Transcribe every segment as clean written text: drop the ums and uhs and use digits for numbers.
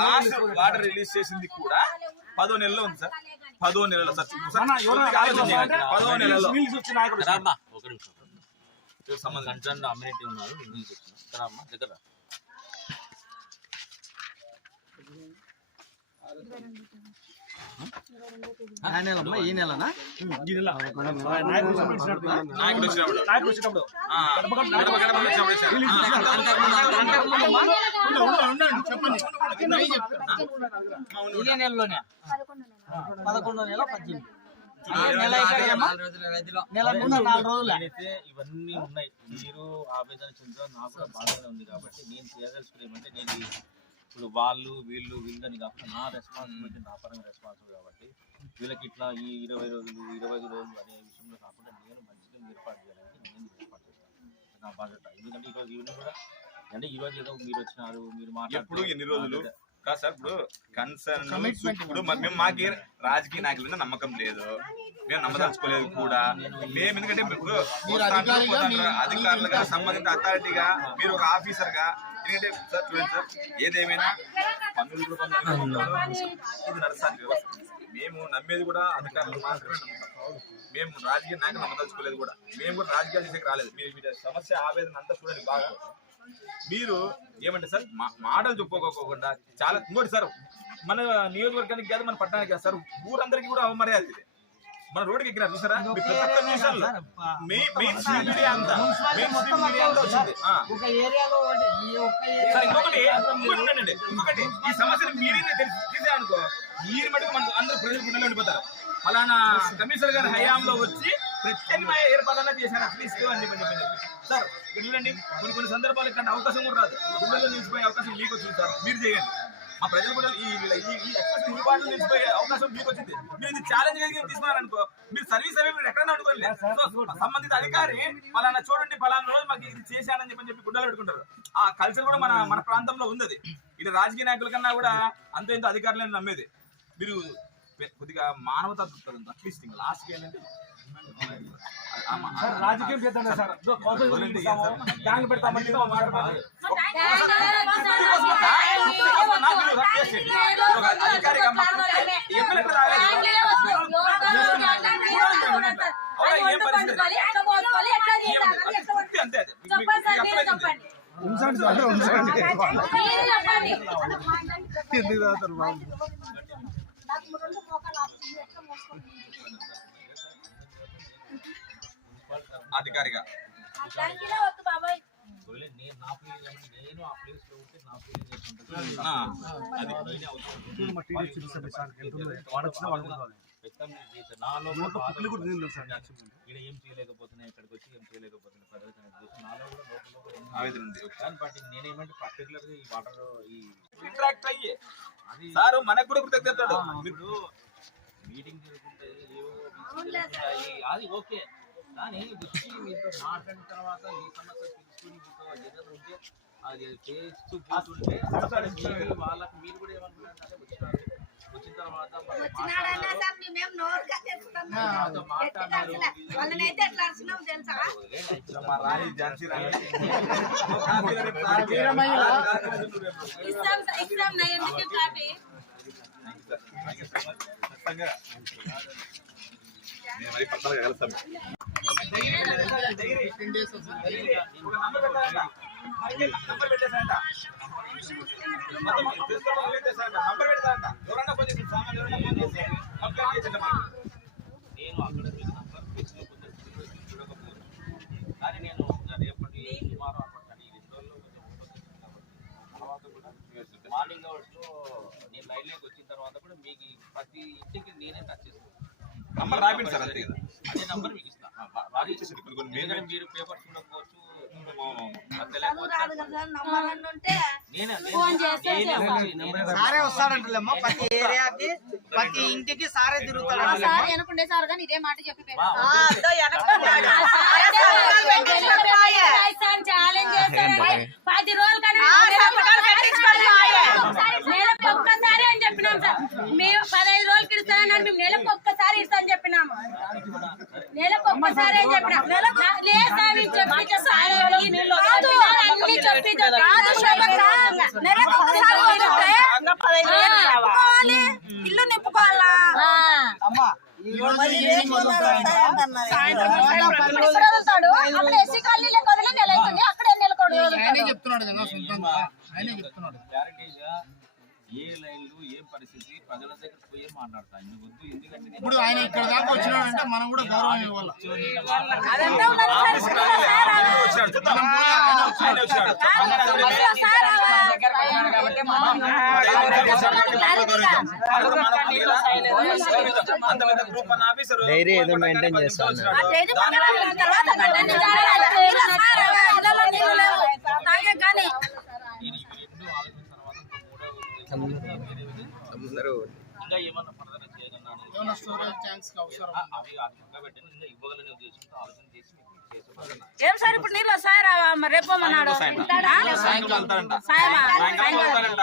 Last water release చేసింది కూడా 10 నెలల్లో ఉంది సార్. 10 నెలల్లో సార్. 10 నెలల్లో సంబంధం అమ్యూనిటీ ఉన్నారు దగ్గర ఈ నెలనా నాయకుడు వచ్చినప్పుడు ఇదే నెలలోనే 11వ నెల 18 నెల 4 రోజులు ఇవన్నీ ఉన్నాయి. మీరు ఆవేదన చెందడం నాకు కూడా బాగానే ఉంది కాబట్టి నేను చేయదలుచుకుని ఏమంటే నేను ఇప్పుడు వాళ్ళు వీళ్ళని కాకుండా నా రెస్పాన్సిబిలిటీ, నా పరంగా రెస్పాన్సిబుల్ కాబట్టి వీళ్ళకి ఇట్లా ఈ 20 రోజులు 25 రోజులు అనే విషయంలో కాకుండా నేను మంచిగా ఏర్పాటు చేయాలని నేను ఏర్పాటు చేస్తాను. నా బాధ్యత. ఎందుకంటే ఈరోజు ఈవినింగ్ కూడా అంటే ఈరోజు ఏదో మీరు వచ్చినారు, మీరు మాట్లాడుతూ ఎన్ని రోజులు కాదు సార్. ఇప్పుడు కన్సర్న్ ఇప్పుడు మేము మాకు రాజకీయ నాయకుల మీద నమ్మకం లేదు, మేము నమ్మదలుచుకోలేదు కూడా. మేము ఎందుకంటే అధికారులుగా సంబంధిత అథారిటీగా మీరు ఒక ఆఫీసర్ గా ఎందుకంటే సార్ చూడండి సార్, ఏదేమైనా పన్నులు నడుస్తుంది వ్యవస్థ. మేము నమ్మేది కూడా అధికారులు మాత్రమే నమ్ముతాం. మేము రాజకీయ నాయకులు నమ్మదలుచుకోలేదు కూడా. మేము కూడా రాజకీయాల చేసేకి రాలేదు. మీరు సమస్య ఆవేదన అంతా చూడండి బాగా. మీరు ఏమంటే సార్ మాటలు చెప్పుకోకుండా చాలా ఇంకోటి సార్, మన నియోజకవర్గానికి కాదు మన పట్టణానికి కాదు సార్, ఊరందరికీ కూడా అవమర్యాద ఇది. మన రోడ్డుకి ఎక్కినారు చూసారా, ఇంకొకటి ఈ సమస్యను మీరే తీసేయనుకో, మీరు మటుకు మన అందరూ ప్రజలు గుండెలో ఉండిపోతారు. అలానా కమిషనర్ గారి హయాంలో వచ్చి ప్రత్యేకమైన ఏర్పాట్లన్నా చేశారు అట్లీస్ట్ అని చెప్పి సార్. చూడండి కొన్ని సందర్భాలు ఇక్కడ అవకాశం కూడా రాదు, గుండెల్లో నిలిచిపోయే అవకాశం మీకు వచ్చింది సార్. మీరు చేయండి, మా ప్రజలు కూడా ఈ అందుబాటులో నిలిచిపోయే అవకాశం మీకు వచ్చింది. మీరు ఇది ఛాలెంజ్ గా తీసుకున్నారనుకో, మీరు సర్వీస్ అవి మీరు ఎక్కడైనా అనుకోండి. సంబంధిత అధికారి పలానా చూడండి పలానా రోజు మాకు ఇది చేశానని చెప్పి గుడ్డలు పెట్టుకుంటారు. ఆ కల్చర్ కూడా మన ప్రాంతంలో ఉంది. ఇది రాజకీయ నాయకుల కన్నా కూడా అంత ఇంత అధికారులను నమ్మేది. మీరు కొద్దిగా మానవతా దృక్పథం అట్లీస్ట్ లాస్ట్ ఏంటంటే రాజకీయం చేద్దాం సార్, ట్యాంక్ పెడతామని అధికారిగా నేను ఆ ప్లేస్ లో ఉంటే నా ఇక్కడ ఏం చేయలేకపోతున్నాయి, ఇక్కడికి వచ్చి ఏం చేయలేకపోతున్నాయి ప్రజలకు నాలో కూడా ఆవేదన ఉంది. బట్ నేనేమంటే పర్టికులర్ ఈ వాటర్ ఈ ఇంటరాక్ట్ అయ్యి అది సార్ మనకు కూడా కృతజ్ఞతలు. మీరు మీటింగ్ జరుగుతుంటే అది ఓకే, కానీ వచ్చి మీతో మాట్లాడిన తర్వాత ఈ సమస్య తీసుకుని మీతో ఉంటే అది చేస్తూ పోతుంటే వాళ్ళకి మీరు కూడా ఏమనుకుంటారంటే వచ్చిన తర్వాత మరి పక్కన కలుస్తాం. నంబర్ పెట్టేసారంట, నంబర్ పెడతారంట. ఎవరన్నా ఫోన్ చేసి సామాన్ ఎవరన్నా ఫోన్ చేసి కంప్లైంట్ చేసేట నేను అక్కడ చూడకపోను. కానీ నేను రేపటి సుమారు అప్పటి 2 రోజుల్లో తర్వాత కూడా మార్నింగ్ అవర్స్ లో నేను లైన్లోకి వచ్చిన తర్వాత కూడా మీకు ప్రతి ఇంటికి నేనే టచ్ చేస్తాను. నంబర్ రాపిండి సార్, అంతే కదా. అదే నంబర్ మీకు ఇస్తాను. మీరు పేపర్ చూడకపోవచ్చు, సారే వస్తాడంటలేమ్మా ప్రతి ఏరియాకి, ప్రతి ఇంటికి సారే తిరుగుతాడు. అనుకుంటే సార్ కానీ ఇదే మాట చెప్పి ఛాలెంజ్ చేస్తాడు. 10 రోజులు నెలకు ఒక్కసారి అని చెప్పినాం సార్. మేము 15 రోజులకి ఇస్తానని మేము నెలకు ఒక్కసారి ఇస్తామని చెప్పినాము. నెలకు ఒక్కసారి అని చెప్పినాం. లేదు సార్ అన్ని ఇల్లు నింపుకోవాలా అమ్మా అప్పుడు ఎస్సీ కాలనీలో వదిలే నెల అవుతుంది అక్కడ గ్యారంటీగా ఏ లైన్లు ఏ పరిస్థితి ప్రజల దగ్గర పోయే మాట్లాడతాను వద్దు ఎందుకంటే ఇప్పుడు ఆయన ఇక్కడ దాకా వచ్చినాడంటే మనం కూడా గౌరవం ఇవ్వాలి. డైరీ ఏదో మెయింటైన్ చేస్తాను. అందరూ ఇంకా ఏమన్నా ఫర్దర్ చేయగలనా ఏమైనా స్టోరేజ్ ట్యాంక్స్ కి అవసరం అవి పక్క పెట్టండి ఇంకా ఇవ్వగలనే ఉద్దేశంతో ఆలోచన చేసి ఏం సార్ ఇప్పుడు నీళ్ళు వస్తారా రేపు మన్నాడు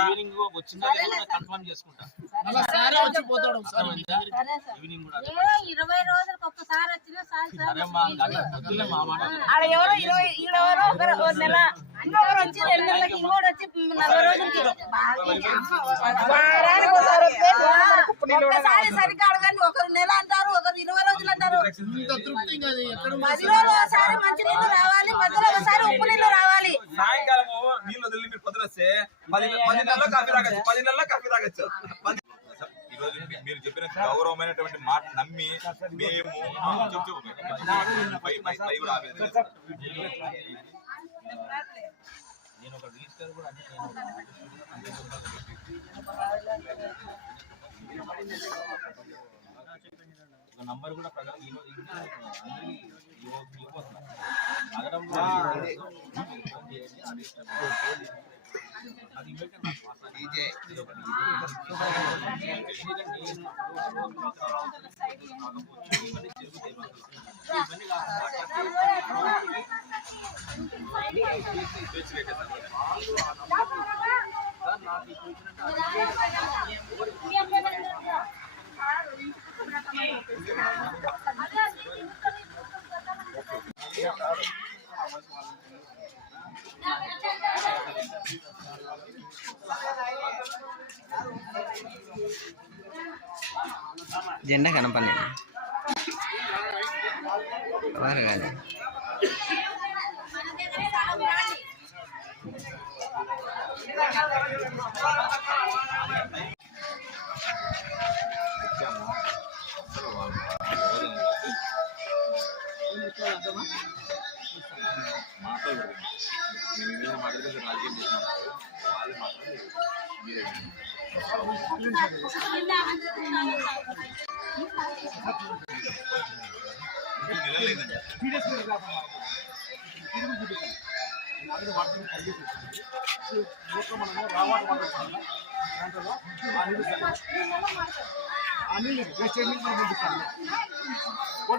ఈవినింగ్ వచ్చిందా కన్ఫర్మ్ చేసుకుంటా మళ్ళీ సారే వచ్చిపోతాడు ఒకసారి మీ దగ్గరికి. ఈవినింగ్ కూడా 20 రోజులకు ఒక్కసారి వచ్చినా అరే మా పొద్దున్నే మా మాట ఎవరో 20 ఒకరు నెల ఇంకొకరు వచ్చి 2 నెలలకి ఇంకోటి వచ్చి 40 రోజులకి ఒక్కసారి సరిగ్గా అడగండి. ఒకరు నెల అంటారు, ఒకరు 20 రోజులు అంటారు. ఇంత తృప్తి ఇంకా అది ఎక్కడ 10 రోజులు ఒకసారి మంచి నీళ్ళు రావాలి, మధ్యలో ఒకసారి ఉప్పు నీళ్ళు రావాలి. సాయంకాలము నీళ్ళు వదిలి మీరు పొద్దున వస్తే 10 నెలల్లో కాఫీ తాగొచ్చు, 10 నెలల్లో కాఫీ తాగొచ్చు. ఈ రోజు మీరు చెప్పిన గౌరవమైనటువంటి మాట నమ్మి మేము నేను ఒక రిజిస్టర్ కూడా అన్ని ఒక నంబర్ కూడా ప్రజలు అందరికీ ఇవ్వబోతున్నారు. నగరంలో అది జెండా కనపడలేదు వారు కాదు.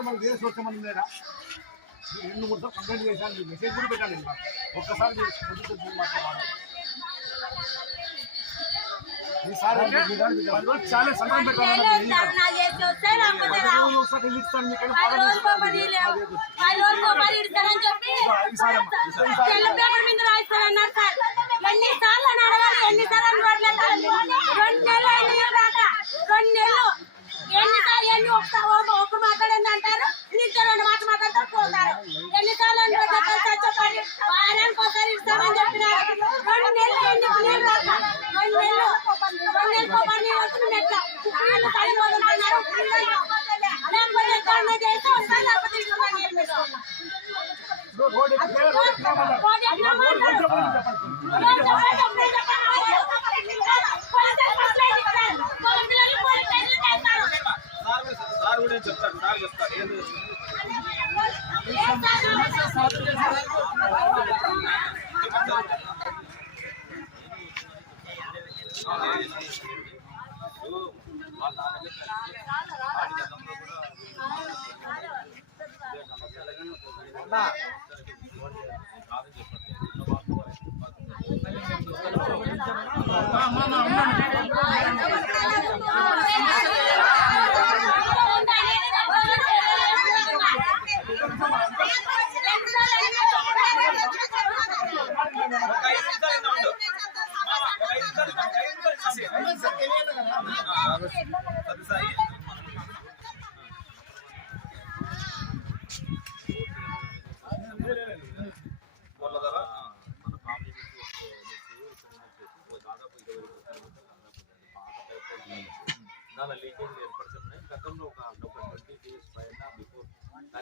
మనకు దేశ వచ్చామని లేదా 2-3 సార్లు కంప్లైంట్ చేశాను. మెసేజ్ కూడా పెట్టాను. ఒక్కసారి చాలా సంతకం పెట్టాలి. ఒక మాట్లాడండి అంటారు, నిద్ర 2 మాటలు మాట్లాడతారు పోతారు. ఎన్నిసార్లు వారానికి ఒకసారి ఇస్తామని చెప్పినారు. 2 నెలలు ఎన్ని పనులు రాక 2 నెలలకు పని వస్తుంది. ఎట్లా పిల్లలు పని వదులుతున్నారు. లేకపోతే ఎక్కడన్నా చేస్తే వస్తారు, లేకపోతే సార్ కూడా చెప్తారు. సార్ చెప్తారు ఏం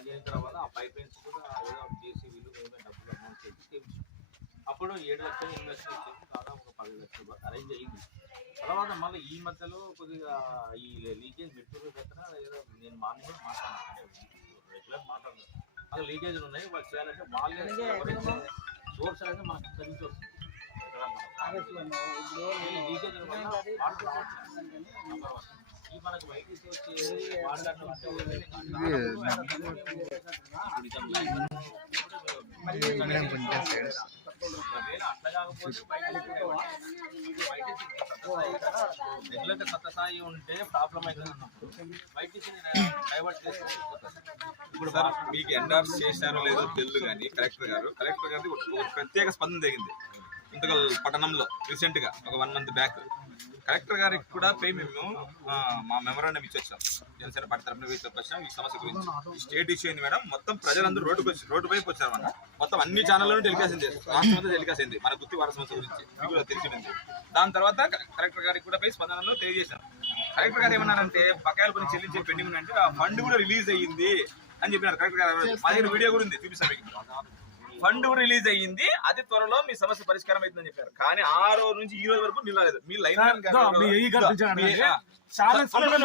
అది అయిన తర్వాత ఆ పైప్ లైన్స్ కూడా ఏదో జేసీబీలు మేమే డబ్బులు అమౌంట్ చేసి అప్పుడు 7 లక్షలు ఇన్వెస్ట్మెంట్ చేసి దాదాపు ఒక 10 లక్షల రూపాయలు అరేంజ్ అయ్యింది. తర్వాత మళ్ళీ ఈ మధ్యలో కొద్దిగా ఈ లీకేజ్ మెట్రూల్ దగ్గర ఏదో నేను మార్నింగ్ కూడా మాట్లాడాను, అంటే రెగ్యులర్ మాట్లాడతాను, అక్కడ లీకేజ్లు ఉన్నాయి, వాళ్ళు చేయాలంటే వాళ్ళే సోర్స్ అనేది మనకు కలిసి వస్తుంది. ఈ లీకేజ్ ఈ మనకు బయటికి వచ్చి అట్లా కాకపోతే రెగ్యులర్ కొత్త స్థాయి ఉంటే ప్రాబ్లం అవుతుంది అన్నప్పుడు బయటికి డైవర్ట్ చేస్తే ఇప్పుడు సార్ మీకు ఎండార్స్ చేసినారో లేదో తెలియదు కానీ కలెక్టర్ గారి ఒక ప్రత్యేక స్పందన జరిగింది ఇంతకల్ పట్టణంలో రీసెంట్ గా ఒక 1 month బ్యాక్. కలెక్టర్ గారికి కూడా మేము మా మెమరాండం ఇచ్చొచ్చాం, జనసేన పార్టీ తరఫున వచ్చాం ఈ సమస్య గురించి. స్టేట్ ఇష్యూ అయింది మేడం, మొత్తం ప్రజలందరూ రోడ్డు వైపు వచ్చారు మన మొత్తం అన్ని ఛానళ్ళలో టెలికాస్ట్ అయింది, రాష్ట్రం అంతా టెలికాస్ట్ అయింది మన గుత్తి వార సమస్య గురించి, మీకు కూడా తెలిసింది. దాని తర్వాత కలెక్టర్ గారికి కూడా స్పందనలో తెలియజేశాను. కలెక్టర్ గారు ఏమన్నారంటే బకాయిలు కొన్ని చెల్లించే పెండింగ్ ఉందంటే ఆ ఫండ్ కూడా రిలీజ్ అయ్యింది అని చెప్పినారు కలెక్టర్ గారు. మా దగ్గర వీడియో కూడా ఉంది, చూపిస్తాను మీకు. ఫండ్ కూడా రిలీజ్ అయ్యింది, అతి త్వరలో మీ సమస్య పరిష్కారం అవుతుందని చెప్పారు. కానీ ఆ రోజు నుంచి ఈ రోజు వరకు నిలలేదు. మీ లైన్